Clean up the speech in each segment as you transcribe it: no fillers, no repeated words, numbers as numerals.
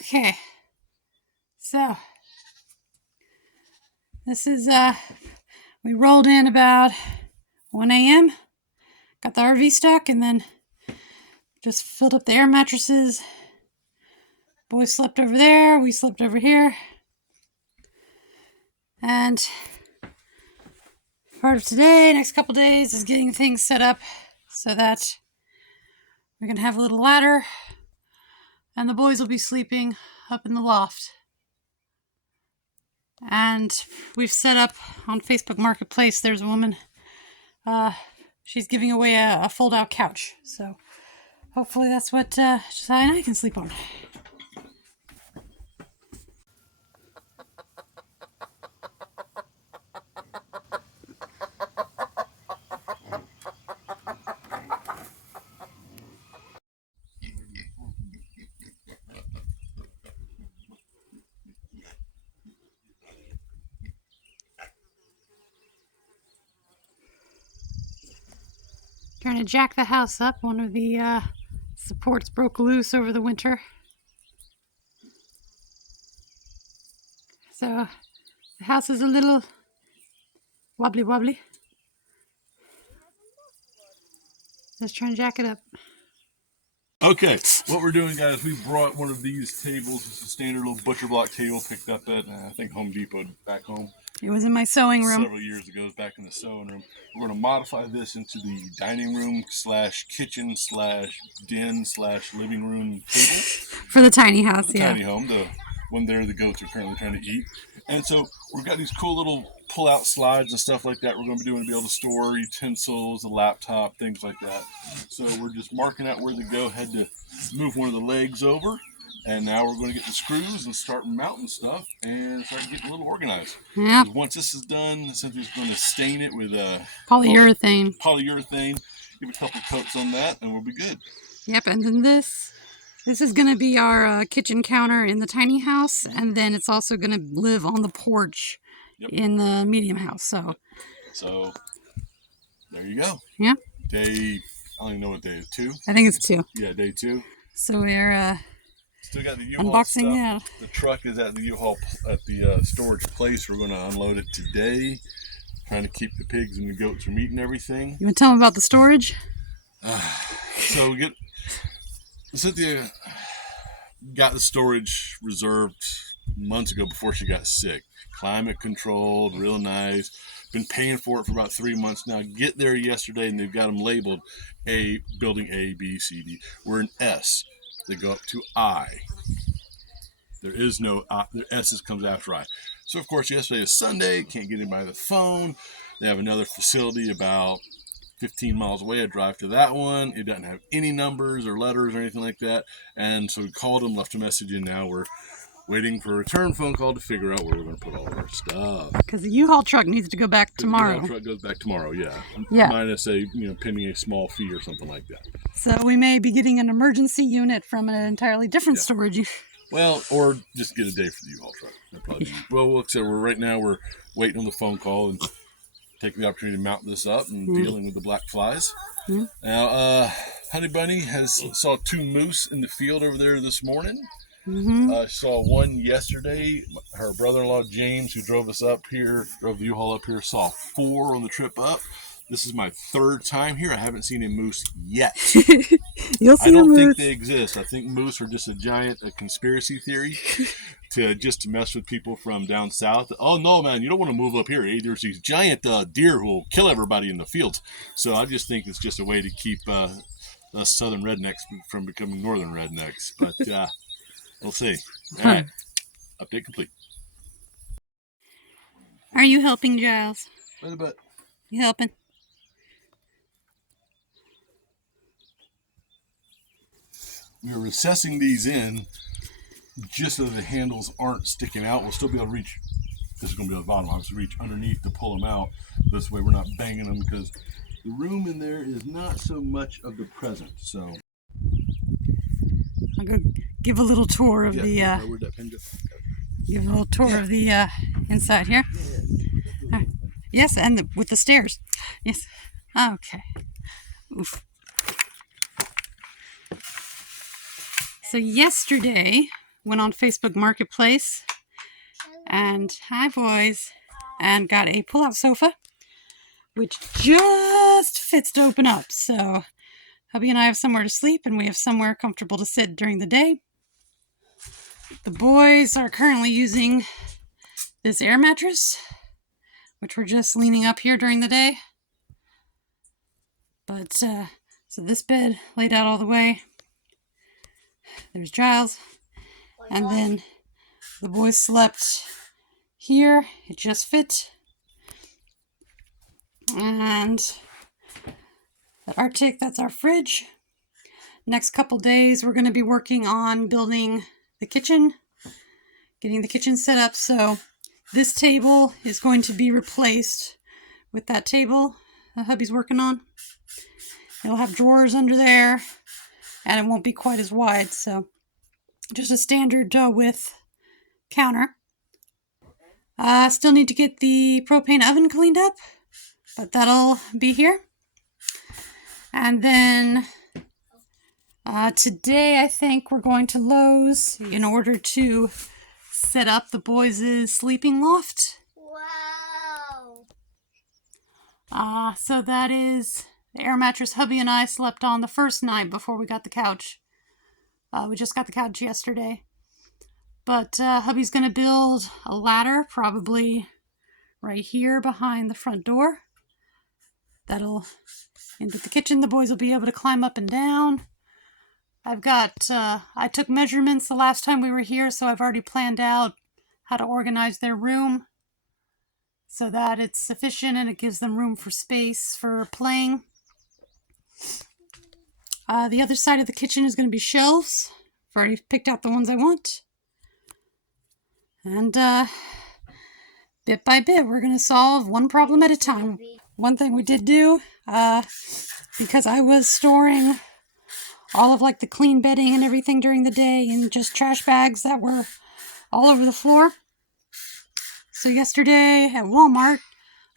Okay, so this is we rolled in about 1 a.m. Got the RV stuck, and then just filled up the air mattresses. Boys slept over there, we slept over here, and part of today, next couple days, is getting things set up so that we can have a little ladder, and the boys will be sleeping up in the loft. And we've set up on Facebook Marketplace, there's a woman, she's giving away a fold-out couch. So hopefully that's what Josiah and I can sleep on. Trying to jack the house up. One of the supports broke loose over the winter. So the house is a little wobbly. Just trying to jack it up. Okay, what we're doing, guys, we brought one of these tables. It's a standard little butcher block table picked up at, I think, Home Depot back home. It was in my sewing room. Several years ago, it was back in the sewing room. We're going to modify this into the dining room / kitchen / den / living room table. For the tiny house, the tiny home, the one there the goats are currently trying to eat. And so we've got these cool little pull-out slides and stuff like that we're going to be doing to be able to store utensils, a laptop, things like that. So we're just marking out where to go. Had to move one of the legs over. And now we're going to get the screws and start mounting stuff and start getting a little organized. Yeah. Once this is done, Cynthia's going to stain it with polyurethane. Give a couple coats on that, and we'll be good. Yep. And then this is going to be our kitchen counter in the tiny house, and then it's also going to live on the porch in the medium house. So there you go. Yeah. Day, I don't even know what day it is. 2. I think it's 2. Yeah, day 2. So we're still got the U-Haul unboxing. Stuff. Yeah. The truck is at the U-Haul at the storage place. We're going to unload it today. Trying to keep the pigs and the goats from eating everything. You want to tell them about the storage? So Cynthia got the storage reserved months ago before she got sick. Climate controlled, real nice. Been paying for it for about 3 months now. Get there yesterday and they've got them labeled building A, B, C, D. We're an S. They go up to I. There is no I. The S comes after I. So, of course, yesterday is Sunday. Can't get in by the phone. They have another facility about 15 miles away. I drive to that one. It doesn't have any numbers or letters or anything like that. And so we called them, left a message, and now we're waiting for a return phone call to figure out where we're going to put all of our stuff. Because the U-Haul truck needs to go back tomorrow. The U-Haul truck goes back tomorrow, yeah. Minus pending a small fee or something like that. So we may be getting an emergency unit from an entirely different storage. Well, or just get a day for the U-Haul truck. That'd probably be, well, so right now we're waiting on the phone call and taking the opportunity to mount this up and dealing with the black flies. Now, Honey Bunny saw 2 moose in the field over there this morning. Saw one yesterday. Her brother-in-law James, who drove the U-Haul up here, saw 4 on the trip up. This is my 3rd time here. I haven't seen a moose yet. You'll see I don't a moose. think they exist. I think moose are just a conspiracy theory to mess with people from down south. Oh no, man, you don't want to move up here. There's these giant deer who will kill everybody in the fields. So I just think it's just a way to keep us southern rednecks from becoming northern rednecks. But we'll see. All right, update complete. Are you helping, Giles? Wait a bit. You helping? We are recessing these in just so the handles aren't sticking out. We'll still be able to reach. This is going to be on the bottom. I'll have to reach underneath to pull them out. This way we're not banging them because the room in there is not so much of the present. So I'll go give a little tour of the. Where'd that pen go? Give a little tour of the inside here. Yes, and with the stairs. Yes. Okay. Oof. So yesterday went on Facebook Marketplace and, hi boys, and got a pull-out sofa, which just fits to open up. So hubby and I have somewhere to sleep, and we have somewhere comfortable to sit during the day. The boys are currently using this air mattress, which we're just leaning up here during the day. But, so this bed laid out all the way. There's Giles. And then the boys slept here. It just fit. And that Arctic, that's our fridge. Next couple days, we're going to be working on building the kitchen, getting the kitchen set up. So this table is going to be replaced with that table that hubby's working on. It'll have drawers under there, and it won't be quite as wide. So just a standard width counter. Still need to get the propane oven cleaned up, but that'll be here. And then today I think we're going to Lowe's in order to set up the boys' sleeping loft. Wow! So that is the air mattress hubby and I slept on the first night before we got the couch. We just got the couch yesterday. But hubby's going to build a ladder, probably right here behind the front door. That'll into the kitchen. The boys will be able to climb up and down. I've got, I took measurements the last time we were here, so I've already planned out how to organize their room so that it's sufficient and it gives them room for space for playing. The other side of the kitchen is going to be shelves. I've already picked out the ones I want. And bit by bit, we're going to solve one problem at a time. One thing we did do, because I was storing all of like the clean bedding and everything during the day in just trash bags that were all over the floor. So yesterday at Walmart,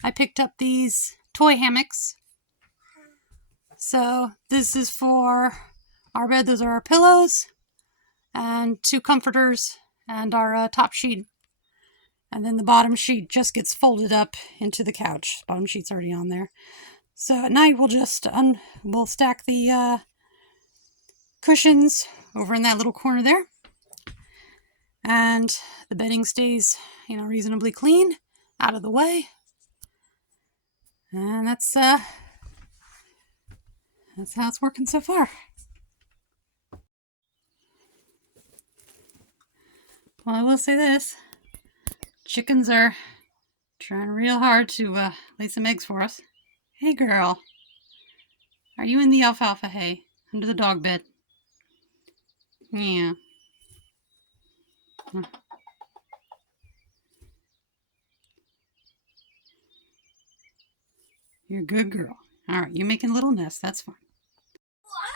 I picked up these toy hammocks. So this is for our bed. Those are our pillows and 2 comforters and our top sheet. And then the bottom sheet just gets folded up into the couch. Bottom sheet's already on there. So at night we'll just we'll stack the cushions over in that little corner there. And the bedding stays, reasonably clean, out of the way. And that's how it's working so far. Well, I will say this. Chickens are trying real hard to lay some eggs for us. Hey, girl. Are you in the alfalfa hay under the dog bed? Yeah. You're a good girl. All right, you're making a little nest. That's fine.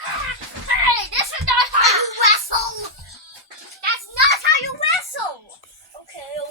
Hey, this is not how you wrestle. That's not how you wrestle. Okay.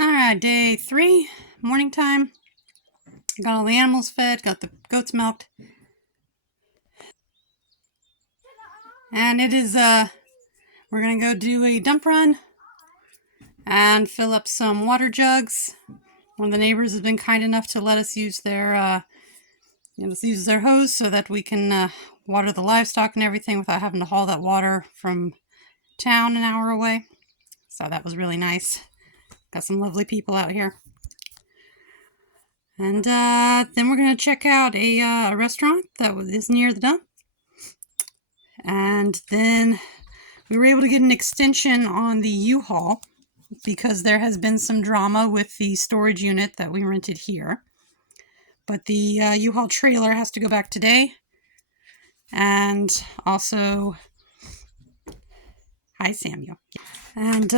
All right, day 3, morning time. Got all the animals fed, got the goats milked. And it is, we're going to go do a dump run and fill up some water jugs. One of the neighbors has been kind enough to let us use their, use their hose so that we can water the livestock and everything without having to haul that water from town an hour away. So that was really nice. Got some lovely people out here. And then we're going to check out a restaurant that is near the dump. And then we were able to get an extension on the U-Haul because there has been some drama with the storage unit that we rented here. But the U-Haul trailer has to go back today. And also, hi Samuel. And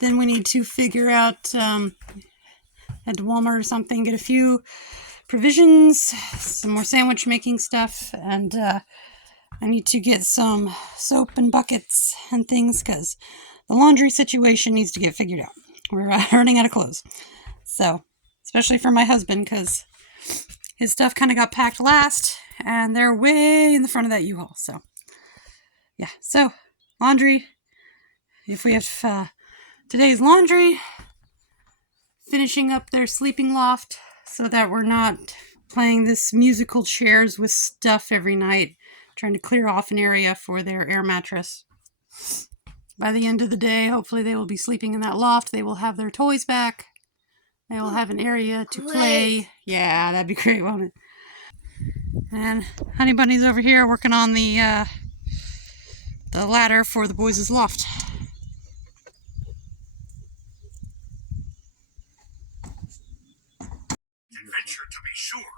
then we need to figure out, head to Walmart or something, get a few provisions, some more sandwich making stuff, and I need to get some soap and buckets and things because the laundry situation needs to get figured out. We're running out of clothes. So, especially for my husband because his stuff kind of got packed last and they're way in the front of that U-Haul. So, yeah. So, laundry. If we have today's laundry, finishing up their sleeping loft so that we're not playing this musical chairs with stuff every night, trying to clear off an area for their air mattress. By the end of the day, hopefully they will be sleeping in that loft. They will have their toys back. They will have an area to play. Yeah, that'd be great, won't it? And Honey Bunny's over here working on the ladder for the boys' loft. Adventure to be sure,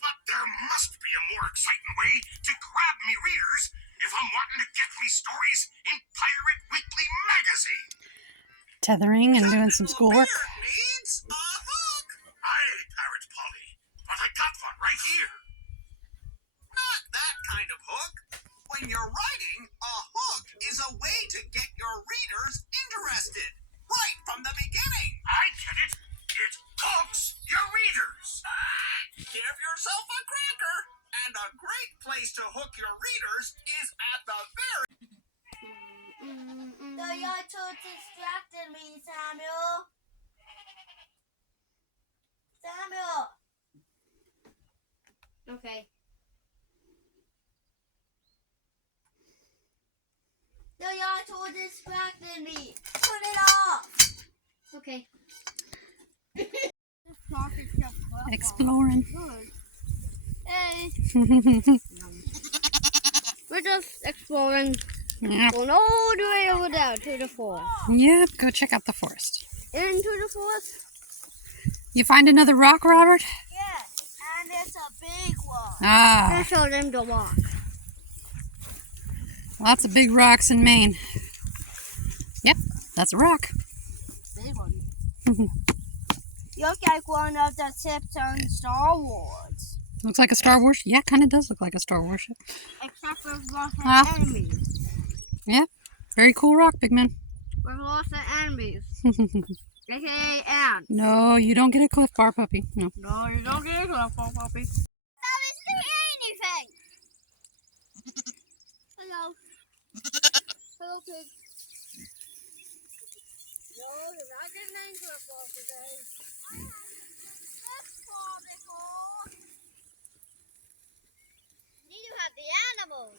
but there must be a more exciting way to grab me readers if I'm wanting to get me stories in Pirate Weekly magazine. Tethering and doing some schoolwork. Needs a hook. Aye, Pirate Polly, but I got one right here. Not that kind of hook. When you're writing, a hook is a way to get your readers interested. Right from the beginning. I get it. It hooks your readers. Give yourself a cracker. And a great place to hook your readers is at the very... You're too distracted me, Samuel. Samuel. Okay. You're too distracted me. Put it off. Okay. Exploring. Hey. We're just exploring. Yep. Going all the way over there to the forest. Yep, go check out the forest. Into the forest? You find another rock, Robert? Yes, and it's a big one. Ah, Let's show them the rock. lots of big rocks in Maine. Yep, that's a rock. Big one. Look like one of the ships on Star Wars. Looks like a Star Wars. Yeah, kind of does look like a Star Wars ship. Except for lots of Ah. enemies. Yeah, very cool rock, big man. With lots of enemies. AKA ants. No, you don't get a Cliff Bar puppy. No. No, you don't get a Cliff Bar puppy. That isn't anything. Hello. Hello, pig. No, you're not getting any Cliff Bar today. You have the animals.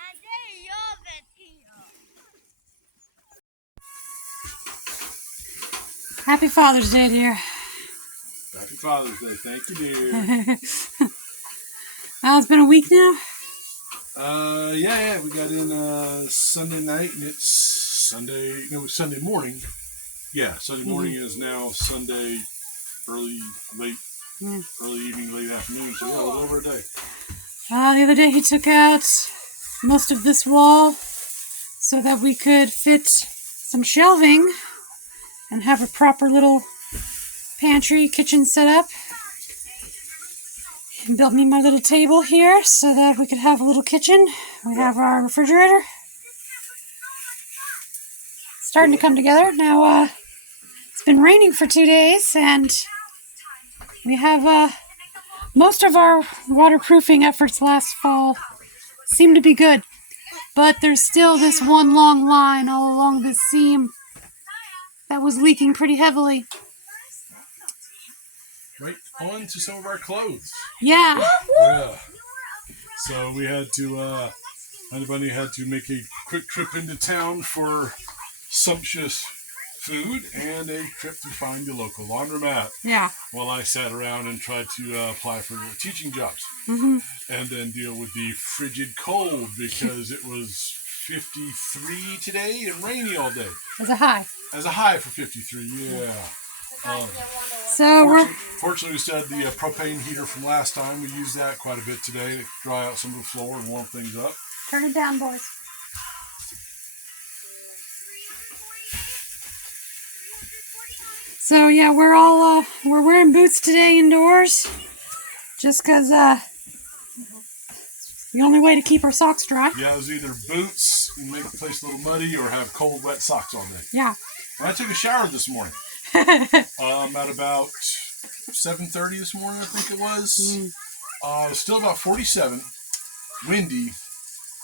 And they love it here. Happy Father's Day, dear. Happy Father's Day. Thank you, dear. It's been a week now. Yeah. We got in Sunday night, and it's Sunday. No, it's Sunday morning. Yeah, Sunday morning is now Sunday early evening, late afternoon. So yeah, a little over a day. The other day he took out most of this wall so that we could fit some shelving and have a proper little pantry kitchen set up. He built me my little table here so that we could have a little kitchen. We have our refrigerator. Starting to come together. Now, it's been raining for 2 days and we have most of our waterproofing efforts last fall seem to be good. But there's still this one long line all along this seam that was leaking pretty heavily. Right on to some of our clothes. Yeah. Yeah. So we had to, Honey Bunny had to make a quick trip into town for sumptuous food and a trip to find the local laundromat. Yeah. While I sat around and tried to apply for teaching jobs. Mm-hmm. And then deal with the frigid cold because it was 53 today and rainy all day. As a high. As a high for 53, yeah. So we're... Fortunately, we still had the propane heater from last time. We used that quite a bit today to dry out some of the floor and warm things up. Turn it down, boys. So yeah, we're wearing boots today indoors, just because the only way to keep our socks dry. Yeah, it was either boots and make the place a little muddy, or have cold, wet socks all day. Yeah. And I took a shower this morning. At about 7:30 this morning, I think it was. It was still about 47, windy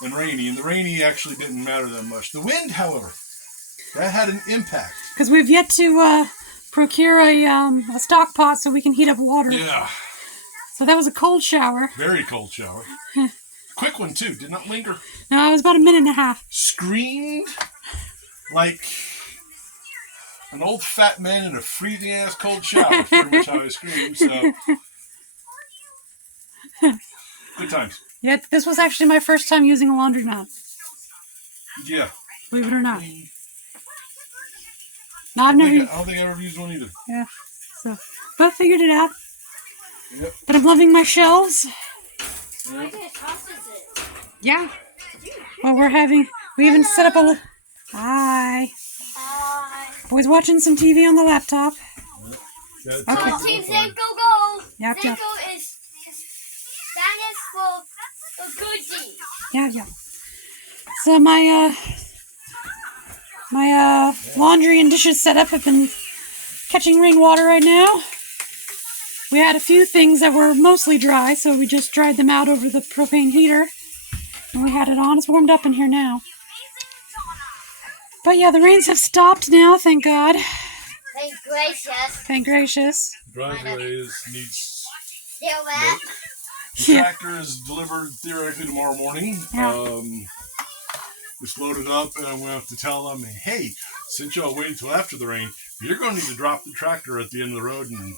and rainy. And the rainy actually didn't matter that much. The wind, however, that had an impact. Because we've yet to procure a stock pot so we can heat up water. Yeah. So that was a cold shower. Very cold shower. Quick one, too. Did not linger. No, it was about a minute and a half. Screamed like an old fat man in a freezing ass cold shower. Pretty much how I screamed. So good times. Yeah, this was actually my first time using a laundromat. Yeah. Believe it or not. I don't think I ever used one either. Yeah. So, but figured it out. Yep. But I'm loving my shelves. Yep. Yeah. Well, we even set up a. Hi. Boys watching some TV on the laptop. Yep. Okay. Team Zanko go! Yep, yep. Zanko is stands for a good deed. Yeah, yeah. So my laundry and dishes setup have been catching rainwater right now. We had a few things that were mostly dry, so we just dried them out over the propane heater. And we had it on. It's warmed up in here now. But yeah, the rains have stopped now, thank God. Thank gracious. Thank gracious. Driveways needs Still there? work. The tractor is delivered theoretically tomorrow morning. Yeah. Just loaded up, and I'm going to have to tell them, hey, since y'all waited till after the rain, you're going to need to drop the tractor at the end of the road and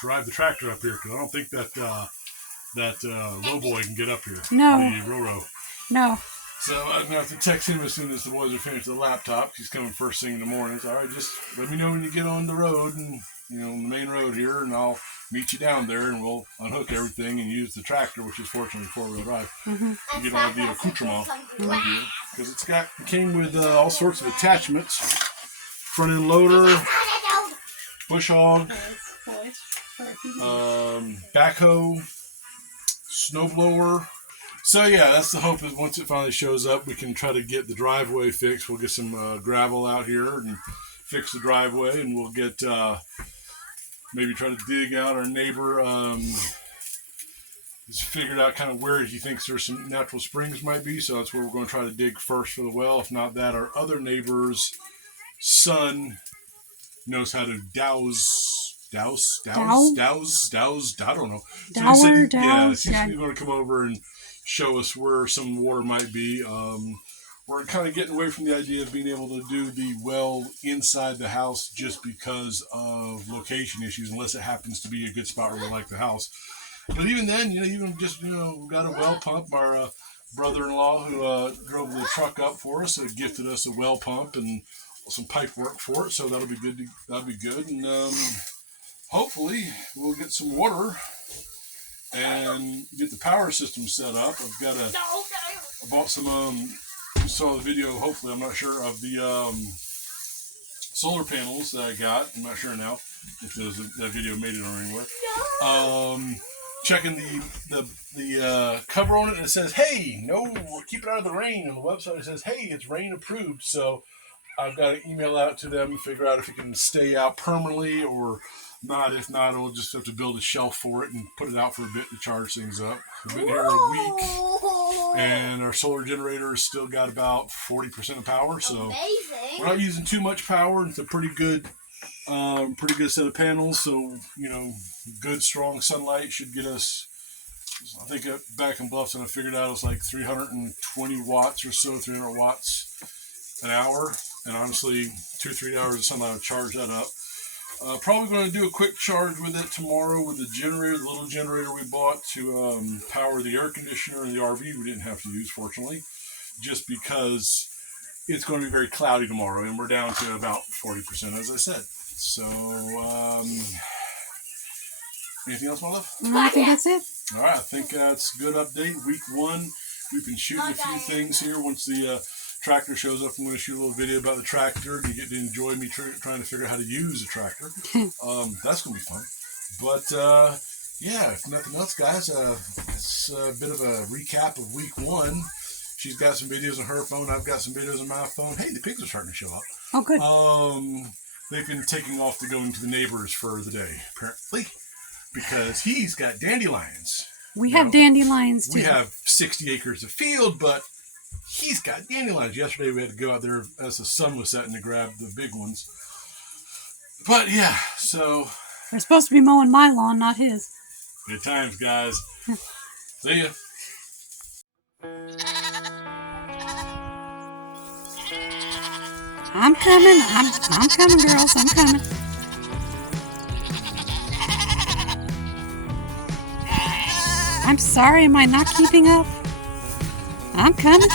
drive the tractor up here, because I don't think that low boy can get up here. No. The Roro. No. So I'm going to have to text him as soon as the boys are finished with the laptop. He's coming first thing in the morning. So, all right, just let me know when you get on the road, and the main road here, and I'll meet you down there, and we'll unhook everything and use the tractor, which is fortunately four-wheel drive, to get all the accoutrement, because it came with all sorts of attachments: front end loader, bush hog, backhoe, snowblower. So yeah, that's the hope, is once it finally shows up, we can try to get the driveway fixed. We'll get some gravel out here and fix the driveway, and we'll get maybe try to dig out our neighbor. He's figured out kind of where he thinks there's some natural springs might be, so that's where we're going to try to dig first for the well. If not that, our other neighbor's son knows how to douse. I don't know. Dower, yeah, douse, he's going to come over and show us where some water might be. We're kind of getting away from the idea of being able to do the well inside the house just because of location issues, unless it happens to be a good spot where we like the house. But even then, even just, we got a well pump. Our brother-in-law who drove the truck up for us gifted us a well pump and some pipe work for it, so that'll be good. And hopefully we'll get some water and get the power system set up. I bought some, you saw the video, hopefully, I'm not sure, of the solar panels that I got. I'm not sure now if that video made it or anywhere. Checking the cover on it, and it says, hey, no, keep it out of the rain. On the website it says, hey, it's rain approved. So I've got to email out to them and figure out if it can stay out permanently or not. If not, we'll just have to build a shelf for it and put it out for a bit to charge things up. We've been here a week, and our solar generator has still got about 40% of power, so we're not using too much power. It's a pretty good set of panels, so good strong sunlight should get us. I think back in Bluffton I figured out it was like 320 watts or so, 300 watts an hour, and honestly 2-3 hours of sunlight will charge that up. Probably going to do a quick charge with it tomorrow with the generator, the little generator we bought to power the air conditioner and the RV we didn't have to use, fortunately, just because it's going to be very cloudy tomorrow, and we're down to about 40%, as I said. So, anything else, my love? I think that's it. All right, I think that's a good update. Week 1, we've been shooting a few things here. Once the tractor shows up, I'm going to shoot a little video about the tractor. You get to enjoy me trying to figure out how to use a tractor. That's going to be fun. But yeah, if nothing else, guys, it's a bit of a recap of week 1. She's got some videos on her phone. I've got some videos on my phone. Hey, the pigs are starting to show up. Oh, good. They've been taking off to go into the neighbors for the day, apparently, because he's got dandelions. We have dandelions, too. We have 60 acres of field, but he's got dandelions. Yesterday, we had to go out there as the sun was setting to grab the big ones. But, yeah, so... They're supposed to be mowing my lawn, not his. Good times, guys. See ya. I'm coming. I'm coming, girls. I'm coming. I'm sorry. Am I not keeping up? I'm coming.